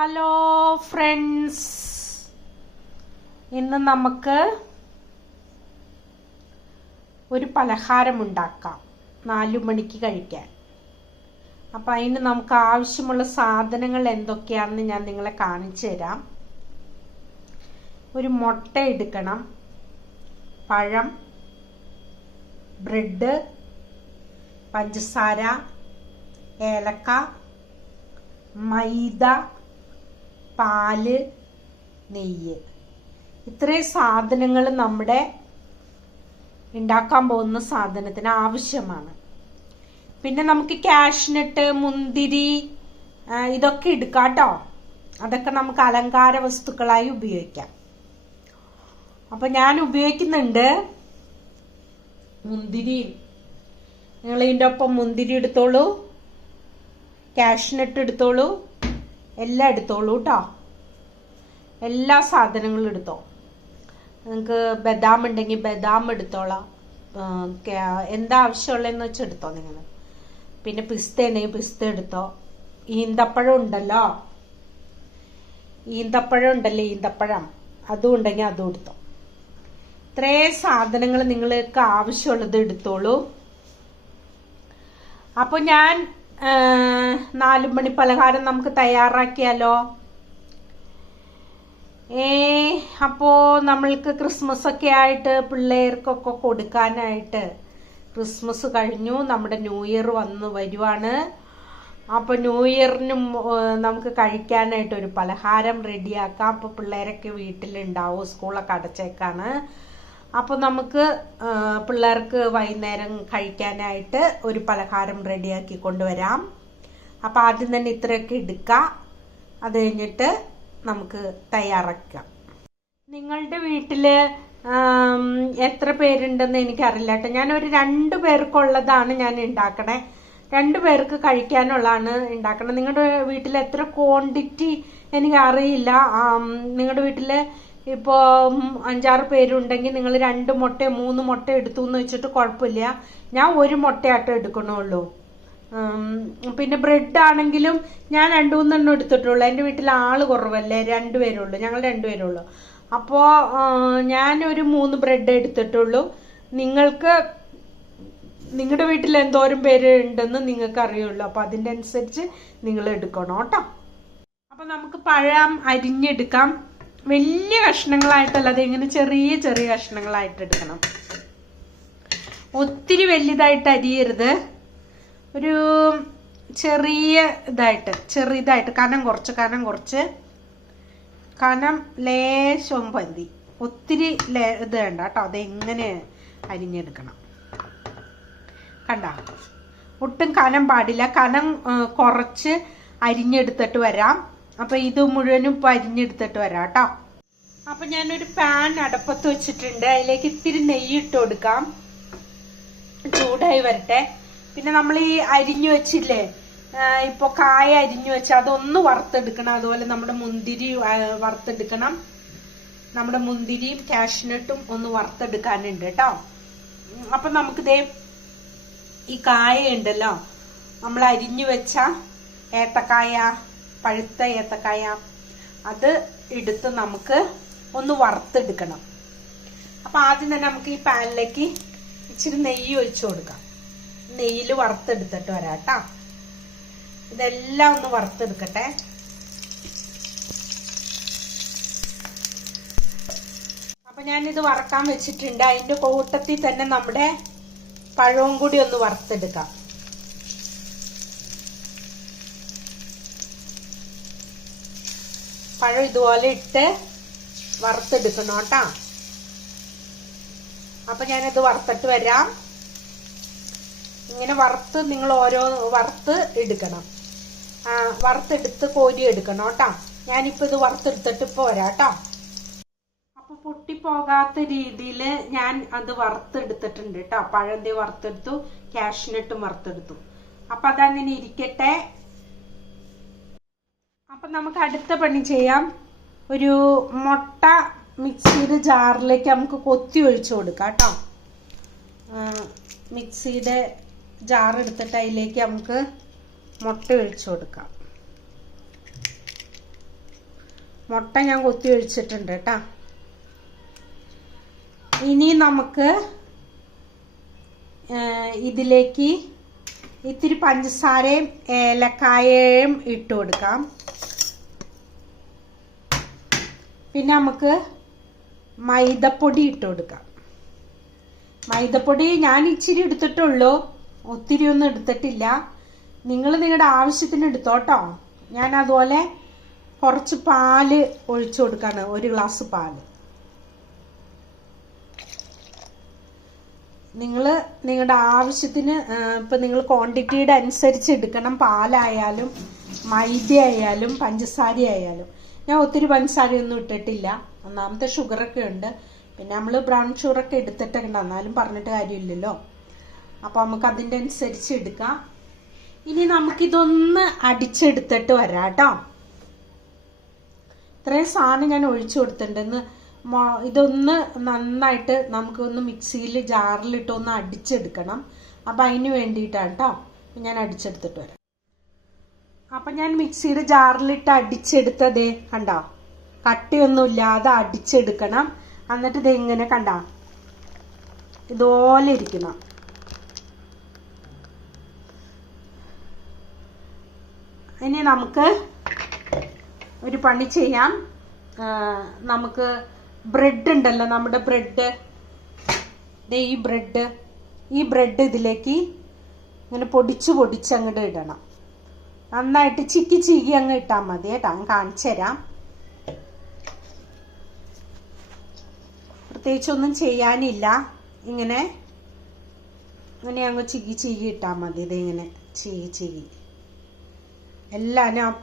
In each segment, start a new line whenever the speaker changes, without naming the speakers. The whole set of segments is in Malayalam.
ഹലോ ഫ്രണ്ട്സ് ഇന്ന് നമുക്ക് ഒരു പലഹാരം ഉണ്ടാക്കാം നാലു മണിക്ക് കഴിക്കാൻ. അപ്പം അതിന് നമുക്ക് ആവശ്യമുള്ള സാധനങ്ങൾ എന്തൊക്കെയാണെന്ന് ഞാൻ നിങ്ങളെ കാണിച്ചു തരാം. ഒരു മുട്ട എടുക്കണം. പഴം ബ്രെഡ് പഞ്ചസാര ഏലക്ക മൈദ പാൽ നെയ്യ്. ഇത്രയും സാധനങ്ങൾ നമ്മുടെ ഉണ്ടാക്കാൻ പോകുന്ന സാധനത്തിന് ആവശ്യമാണ്. പിന്നെ നമുക്ക് കാഷ്നട്ട് മുന്തിരി ഇതൊക്കെ എടുക്കാം കേട്ടോ. അതൊക്കെ നമുക്ക് അലങ്കാര വസ്തുക്കളായി ഉപയോഗിക്കാം. അപ്പൊ ഞാൻ ഉപയോഗിക്കുന്നുണ്ട് മുന്തിരിയും നിങ്ങൾ ഇതിന്റെ ഒപ്പം മുന്തിരി എടുത്തോളൂ. കാഷ്നട്ട് എടുത്തോളൂ. എല്ലാം എടുത്തോളൂ കേട്ടോ എല്ലാ സാധനങ്ങളും എടുത്തോ. നിങ്ങൾക്ക് ബദാം ഉണ്ടെങ്കിൽ ബദാം എടുത്തോളാം. എന്താ ആവശ്യമുള്ളതെന്ന് വെച്ചാൽ എടുത്തോ നിങ്ങൾ പിന്നെ പിസ്ത ഉണ്ടെങ്കിൽ പിസ്ത എടുത്തോ. ഈന്തപ്പഴം ഉണ്ടല്ലോ. ഈന്തപ്പഴം ഉണ്ടല്ലോ ഈന്തപ്പഴം. അതും ഉണ്ടെങ്കിൽ അതും എടുത്തോ. ഇത്രേ സാധനങ്ങൾ നിങ്ങൾക്ക് ആവശ്യമുള്ളത് എടുത്തോളൂ. അപ്പോൾ ഞാൻ ആ, നാല് മണി പലഹാരം നമുക്ക് തയ്യാറാക്കിയാലോ? ഏ അപ്പോ നമ്മൾക്ക് ക്രിസ്മസ് ഒക്കെ ആയിട്ട് പിള്ളേർക്കൊക്കെ കൊടുക്കാനായിട്ട് ക്രിസ്മസ് കഴിഞ്ഞു. നമ്മുടെ ന്യൂ ഇയർ വന്ന് വരുവാണ്. അപ്പൊ ന്യൂ ഇയറിനും നമുക്ക് കഴിക്കാനായിട്ട് ഒരു പലഹാരം റെഡിയാക്കാം. അപ്പൊ പിള്ളേരൊക്കെ വീട്ടിലുണ്ടാവും സ്കൂളൊക്കെ അടച്ചേക്കാണ്. അപ്പൊ നമുക്ക് പിള്ളേർക്ക് വൈകുന്നേരം കഴിക്കാനായിട്ട് ഒരു പലഹാരം റെഡിയാക്കി കൊണ്ടുവരാം. അപ്പൊ ആദ്യം തന്നെ ഇത്രയൊക്കെ എടുക്കാം. അത് കഴിഞ്ഞിട്ട് നമുക്ക് തയ്യാറാക്കാം. നിങ്ങളുടെ വീട്ടിൽ എത്ര പേരുണ്ടെന്ന് എനിക്കറിയില്ല കേട്ടോ. ഞാൻ ഒരു രണ്ട് പേർക്കുള്ളതാണ് ഞാൻ ഉണ്ടാക്കണേ. രണ്ട് പേർക്ക് കഴിക്കാനുള്ളതാണ് ഉണ്ടാക്കണേ. നിങ്ങളുടെ വീട്ടിൽ എത്ര ക്വാണ്ടിറ്റി എനിക്ക് അറിയില്ല നിങ്ങളുടെ വീട്ടിൽ ഇപ്പോ അഞ്ചാറ് പേരുണ്ടെങ്കിൽ നിങ്ങൾ രണ്ട് മുട്ട മൂന്ന് മുട്ട എടുത്തു എന്ന് വെച്ചിട്ട് കുഴപ്പമില്ല. ഞാൻ ഒരു മുട്ടയാട്ടോ എടുക്കണുള്ളൂ. പിന്നെ ബ്രെഡ് ആണെങ്കിലും ഞാൻ രണ്ടു മൂന്നെണ്ണം എടുത്തിട്ടുള്ളൂ. എന്റെ വീട്ടിൽ ആൾ കുറവല്ലേ രണ്ടുപേരുള്ളൂ ഞങ്ങൾ രണ്ടുപേരുള്ളൂ അപ്പോൾ ഒരു മൂന്ന് ബ്രെഡ് എടുത്തിട്ടുള്ളൂ. നിങ്ങൾക്ക് നിങ്ങളുടെ വീട്ടിൽ എന്തോരം പേര് ഉണ്ടെന്ന് നിങ്ങൾക്ക് അറിയുള്ളൂ. അപ്പോൾ അതിന്റെ അനുസരിച്ച് നിങ്ങൾ എടുക്കണം കേട്ടോ. അപ്പോൾ നമുക്ക് പഴം അരിഞ്ഞെടുക്കാം. വലിയ കഷ്ണങ്ങളായിട്ടല്ല അത് ഇങ്ങനെ ചെറിയ ചെറിയ കഷ്ണങ്ങളായിട്ട് എടുക്കണം. ഒത്തിരി വലിയതായിട്ട് അരിയരുത്. ഒരു ചെറിയ ഇതായിട്ട് ചെറിയതായിട്ട് കനം കുറച്ച് കനം കുറച്ച്. കനം ലേശം പന്തി ഒത്തിരി ലേ ഇത് വേണ്ട കേട്ടോ അതെങ്ങനെ അരിഞ്ഞെടുക്കണം. കണ്ട? ഒട്ടും കനം പാടില്ല. കനം കുറച്ച് അരിഞ്ഞെടുത്തിട്ട് വരാം. അപ്പൊ ഇത് മുഴുവനും പരിഞ്ഞെടുത്തിട്ട് വരാം കേട്ടോ. അപ്പൊ ഞാനൊരു പാൻ അടപ്പത്ത് വെച്ചിട്ടുണ്ട്. അതിലേക്ക് ഇത്തിരി നെയ്യ് ഇട്ട് കൊടുക്കാം. ചൂടായി വരട്ടെ. പിന്നെ നമ്മൾ ഈ അരിഞ്ഞു വെച്ചില്ലേ ഇപ്പൊ കായ അരിഞ്ഞു വെച്ച അതൊന്ന് വറുത്തെടുക്കണം. അതുപോലെ നമ്മുടെ മുന്തിരി വറുത്തെടുക്കണം. നമ്മുടെ മുന്തിരിയും കാഷ്നട്ടും ഒന്ന് വറുത്തെടുക്കാനുണ്ട് കേട്ടോ. അപ്പൊ നമുക്ക് നമുക്കിതേ ഈ കായ ഉണ്ടല്ലോ നമ്മൾ അരിഞ്ഞു വെച്ച ഏത്തക്കായ പഴുത്ത ഏത്തക്കായ. അത് എടുത്ത് നമുക്ക് ഒന്ന് വറുത്തെടുക്കണം. അപ്പൊ ആദ്യം തന്നെ നമുക്ക് ഈ പാനിലേക്ക് ഇച്ചിരി നെയ്യ് ഒഴിച്ചു കൊടുക്കാം. നെയ്യിൽ വറുത്തെടുത്തിട്ട് വരാം ഇതെല്ലാം ഒന്ന് വറുത്തെടുക്കട്ടെ. അപ്പൊ ഞാനിത് വറക്കാൻ വെച്ചിട്ടുണ്ട്. അതിന്റെ കൂട്ടത്തിൽ തന്നെ നമ്മുടെ പഴവും കൂടി ഒന്ന് വറുത്തെടുക്കാം. പഴം ഇതുപോലെ ഇട്ട് വറുത്തെടുക്കണം കേട്ടോ. അപ്പൊ ഞാനിത് വറുത്തിട്ട് വരാം. ഇങ്ങനെ വറുത്ത് നിങ്ങൾ ഓരോ വറുത്ത് എടുക്കണം. വറുത്തെടുത്ത് കോരി എടുക്കണം കേട്ടോ. ഞാനിപ്പോ ഇത് വറുത്തെടുത്തിട്ട് ഇപ്പൊ വരാം കേട്ടോ. അപ്പൊ പൊട്ടിപ്പോകാത്ത രീതിയിൽ ഞാൻ അത് വറുത്തെടുത്തിട്ടുണ്ട് കേട്ടോ. പഴന്തി വറുത്തെടുത്തു കാഷ്നട്ടും വറുത്തെടുത്തു. അപ്പൊ അതങ്ങനെ ഇരിക്കട്ടെ. അപ്പൊ നമുക്ക് അടുത്ത പണി ചെയ്യാം. ഒരു മുട്ട മിക്സിയുടെ ജാറിലേക്ക് നമുക്ക് കൊത്തി ഒഴിച്ചു കൊടുക്കാം കേട്ടോ. മിക്സിയുടെ ജാർ എടുത്തിട്ട് അതിലേക്ക് നമുക്ക് മുട്ട ഒഴിച്ചു കൊടുക്കാം. മുട്ട ഞാൻ കൊത്തി ഒഴിച്ചിട്ടുണ്ട് കേട്ടോ. ഇനി നമുക്ക് ഇതിലേക്ക് ഇത്തിരി പഞ്ചസാരയും ഏലക്കായയും ഇട്ട് കൊടുക്കാം. പിന്നെ നമുക്ക് മൈദപ്പൊടി ഇട്ട് കൊടുക്കാം. മൈദപ്പൊടി ഞാൻ ഇച്ചിരി എടുത്തിട്ടുള്ളൂ. ഒത്തിരി ഒന്നും എടുത്തിട്ടില്ല. നിങ്ങൾ നിങ്ങളുടെ ആവശ്യത്തിന് എടുത്തോട്ടോ. ഞാൻ അതുപോലെ കുറച്ച് പാൽ ഒഴിച്ചു കൊടുക്കാണ്. ഒരു ഗ്ലാസ് പാൽ. നിങ്ങൾ നിങ്ങളുടെ ആവശ്യത്തിന് ഇപ്പം നിങ്ങൾ ക്വാണ്ടിറ്റിയുടെ അനുസരിച്ച് എടുക്കണം. പാലായാലും മൈദ ആയാലും പഞ്ചസാര ആയാലും ഞാൻ ഒത്തിരി പഞ്ചസാരയൊന്നും ഇട്ടിട്ടില്ല. ഒന്നാമത്തെ ഷുഗറൊക്കെ ഉണ്ട്. പിന്നെ നമ്മൾ ബ്രൗൺ ഷുഗറൊക്കെ എടുത്തിട്ടൊക്കെ ഉണ്ട് എന്നാലും പറഞ്ഞിട്ട് കാര്യമില്ലല്ലോ. അപ്പോൾ നമുക്ക് അതിന്റെ അനുസരിച്ച് എടുക്കാം. ഇനി നമുക്കിതൊന്ന് അടിച്ചെടുത്തിട്ട് വരാം കേട്ടോ. ഇത്രയും സാധനം ഞാൻ ഒഴിച്ചു കൊടുത്തിട്ടുണ്ടെന്ന് ഇതൊന്ന് നന്നായിട്ട് നമുക്കൊന്ന് മിക്സിയിൽ ജാറിലിട്ടൊന്ന് അടിച്ചെടുക്കണം. അപ്പം അതിന് വേണ്ടിയിട്ടാണ് കേട്ടോ. ഞാൻ അടിച്ചെടുത്തിട്ട് വരാം. അപ്പം ഞാൻ മിക്സിയുടെ ജാറിലിട്ട് അടിച്ചെടുത്തതേ കണ്ടോ? കട്ടിയൊന്നുമില്ലാതെ അടിച്ചെടുക്കണം. എന്നിട്ട് ഇത് ഇങ്ങനെ കണ്ട? ഇതുപോലെ ഇരിക്കണം. ഇനി നമുക്ക് ഒരു പണി ചെയ്യാം. നമുക്ക് ബ്രെഡ് ഉണ്ടല്ലോ നമ്മുടെ ബ്രെഡ്. ഈ ബ്രെഡ്. ഈ ബ്രെഡ് ഇതിലേക്ക് ഇങ്ങനെ പൊടിച്ച് പൊടിച്ച് അങ്ങോട്ട് ഇടണം. നന്നായിട്ട് ചിക്കി ചീകി അങ്ങ് ഇട്ടാൽ മതി കേട്ടോ. ഞാൻ കാണിച്ചു തരാം. പ്രത്യേകിച്ചൊന്നും ചെയ്യാനില്ല. ഇങ്ങനെ ഇങ്ങനെ അങ്ങ് ചിക്കി ചീകി ഇട്ടാൽ മതി. ഇതിങ്ങനെ ചീകി ചീകി എല്ലാവരും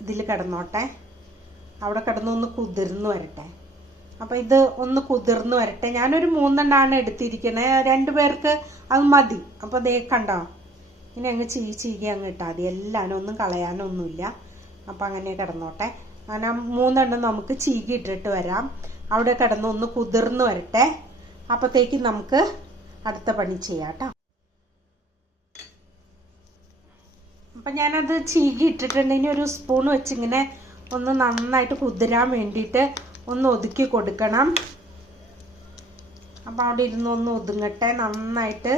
ഇതിൽ കിടന്നോട്ടെ. അവിടെ കിടന്ന് ഒന്ന് കുതിർന്ന് വരട്ടെ. അപ്പം ഇത് ഒന്ന് കുതിർന്നു വരട്ടെ. ഞാനൊരു മൂന്നെണ്ണമാണ് എടുത്തിരിക്കണേ. രണ്ടു പേർക്ക് അത് മതി. അപ്പോൾ ദേ കണ്ടോ? ഇനി അങ്ങ് ചീ ചീകി അങ്ങ് ഇട്ടാൽ മതി. എല്ലാവരും ഒന്നും കളയാനൊന്നുമില്ല അപ്പം അങ്ങനെ കിടന്നോട്ടെ. അങ്ങനെ മൂന്നെണ്ണം നമുക്ക് ചീകി ഇട്ടിട്ട് വരാം. അവിടെ കിടന്ന് ഒന്ന് കുതിർന്ന് വരട്ടെ. അപ്പോഴത്തേക്ക് നമുക്ക് അടുത്ത പണി ചെയ്യാം കേട്ടോ അപ്പം ഞാനത് ചീകി ഇട്ടിട്ടുണ്ട്. ഇനി ഒരു സ്പൂൺ വെച്ചിങ്ങനെ ഒന്ന് നന്നായിട്ട് കുതിരാൻ വേണ്ടിയിട്ട് ഒന്ന് ഒതുക്കി കൊടുക്കണം. അപ്പം അവിടെ ഇരുന്ന് ഒന്ന് ഒതുങ്ങട്ടെ. നന്നായിട്ട്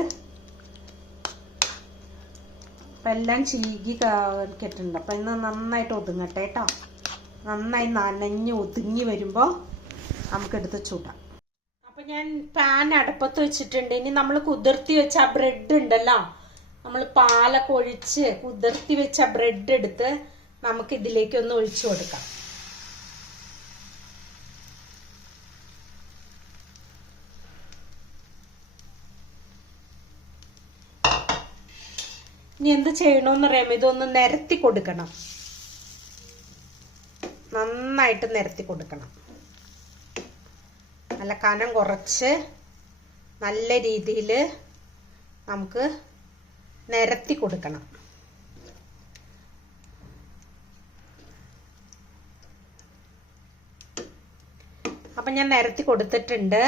അപ്പം എല്ലാം ചീകി കിട്ടുന്നുണ്ട് അപ്പം ഇന്ന് നന്നായിട്ട് ഒതുങ്ങട്ടെ കേട്ടോ നന്നായി നനഞ്ഞ് ഒതുങ്ങി വരുമ്പോൾ നമുക്കെടുത്ത് ചൂടാം. അപ്പം ഞാൻ പാൻ അടുപ്പത്ത് വെച്ചിട്ടുണ്ട്. ഇനി നമ്മൾ കുതിർത്തി വെച്ച ആ ബ്രെഡ് ഉണ്ടല്ലോ നമ്മൾ പാലൊക്കെ ഒഴിച്ച് കുതിർത്തി വെച്ച ബ്രെഡ് എടുത്ത് നമുക്കിതിലേക്കൊന്ന് ഒഴിച്ചു കൊടുക്കാം. ഇനി എന്ത് ചെയ്യണമെന്ന് അറിയാമോ ഇതൊന്ന് നിരത്തി കൊടുക്കണം. നന്നായിട്ട് നിരത്തി കൊടുക്കണം. നല്ല കനം കുറച്ച് നല്ല രീതിയിൽ നമുക്ക് നിരത്തി കൊടുക്കണം. അപ്പം ഞാൻ നിരത്തി കൊടുത്തിട്ടുണ്ട്.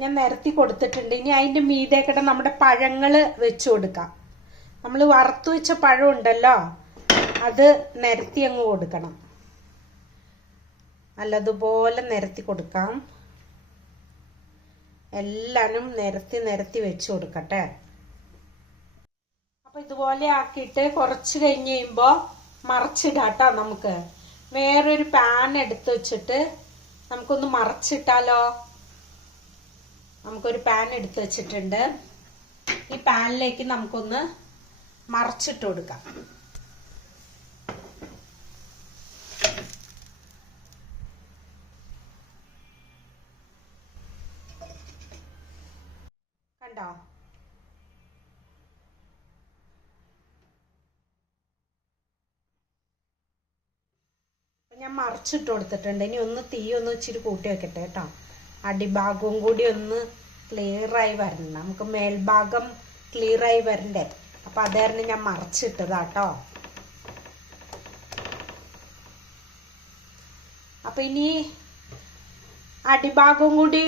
ഞാൻ നിരത്തി കൊടുത്തിട്ടുണ്ട്. ഇനി മീതെ മീതേക്കിടെ നമ്മുടെ പഴങ്ങൾ വെച്ച് കൊടുക്കാം. നമ്മൾ വറുത്ത് വെച്ച പഴം ഉണ്ടല്ലോ അത് നിരത്തി അങ്ങ് കൊടുക്കണം. നല്ലതുപോലെ നിരത്തി കൊടുക്കാം. എല്ലാനും നിരത്തി നിരത്തി വെച്ച് കൊടുക്കട്ടെ. അപ്പൊ ഇതുപോലെ ആക്കിയിട്ട് കുറച്ച് കഴിഞ്ഞ് കഴിയുമ്പോൾ മറച്ചിടാട്ടോ നമുക്ക്. വേറൊരു പാൻ എടുത്ത് വെച്ചിട്ട് നമുക്കൊന്ന് മറച്ചിട്ടാലോ? നമുക്കൊരു പാൻ എടുത്ത് വെച്ചിട്ടുണ്ട്. ഈ പാനിലേക്ക് നമുക്കൊന്ന് മറിച്ചിട്ട് കൊടുക്കാം. കണ്ടോ? ഞാൻ മറിച്ചിട്ട് കൊടുത്തിട്ടുണ്ട്. ഇനി ഒന്ന് തീ ഒന്ന് ഇച്ചിരി കൂട്ടി വെക്കട്ടെ കേട്ടോ. അടിഭാഗവും കൂടി ഒന്ന് ക്ലിയർ ആയി വരണം. നമുക്ക് മേൽഭാഗം ക്ലിയർ ആയി വരണ്ടേ? അപ്പൊ അതായിരുന്നു ഞാൻ മറച്ചിട്ടതാട്ടോ അപ്പൊ ഇനി അടിഭാഗം കൂടി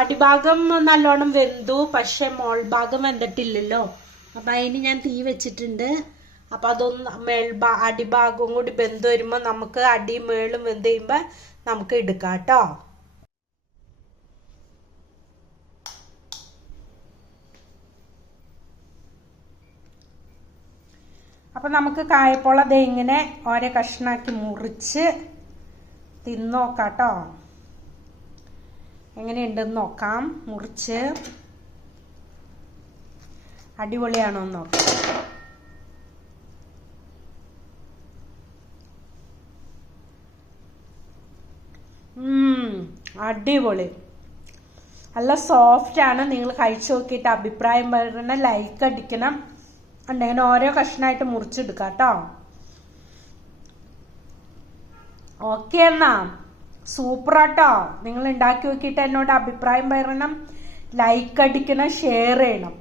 അടിഭാഗം നല്ലോണം വെന്തു പക്ഷെ മോൾഭാഗം വെന്തിട്ടില്ലല്ലോ. അപ്പൊ അതിന് ഞാൻ തീ വെച്ചിട്ടുണ്ട്. അപ്പൊ അതൊന്ന് മേൽഭാ അടിഭാഗവും കൂടി വെന്ത് വരുമ്പോ നമുക്ക് അടി മേളും വെന്ത് കഴിയുമ്പോ നമുക്ക് എടുക്കാം കേട്ടോ. അപ്പൊ നമുക്ക് കായപ്പോള ദേ ഇങ്ങനെ ഓരോ കഷ്ണാക്കി മുറിച്ച് തിന്നോക്കാട്ടോ. എങ്ങനെയുണ്ടെന്ന് നോക്കാം. മുറിച്ച് അടിപൊളിയാണോ എന്ന് നോക്കാം. അടിപൊളി. നല്ല സോഫ്റ്റ് ആണ്. നിങ്ങൾ കഴിച്ചു നോക്കിയിട്ട് അഭിപ്രായം പറയണം ലൈക്ക് അടിക്കണം. ഉണ്ടെങ്കിൽ ഓരോ കഷ്ണമായിട്ട് മുറിച്ചെടുക്കാം കേട്ടോ. ഓക്കെ എന്നാ. സൂപ്പർ ആട്ടോ നിങ്ങൾ ഉണ്ടാക്കി നോക്കിയിട്ട് എന്നോട് അഭിപ്രായം പറയണം. ലൈക്ക് അടിക്കണം ഷെയർ ചെയ്യണം.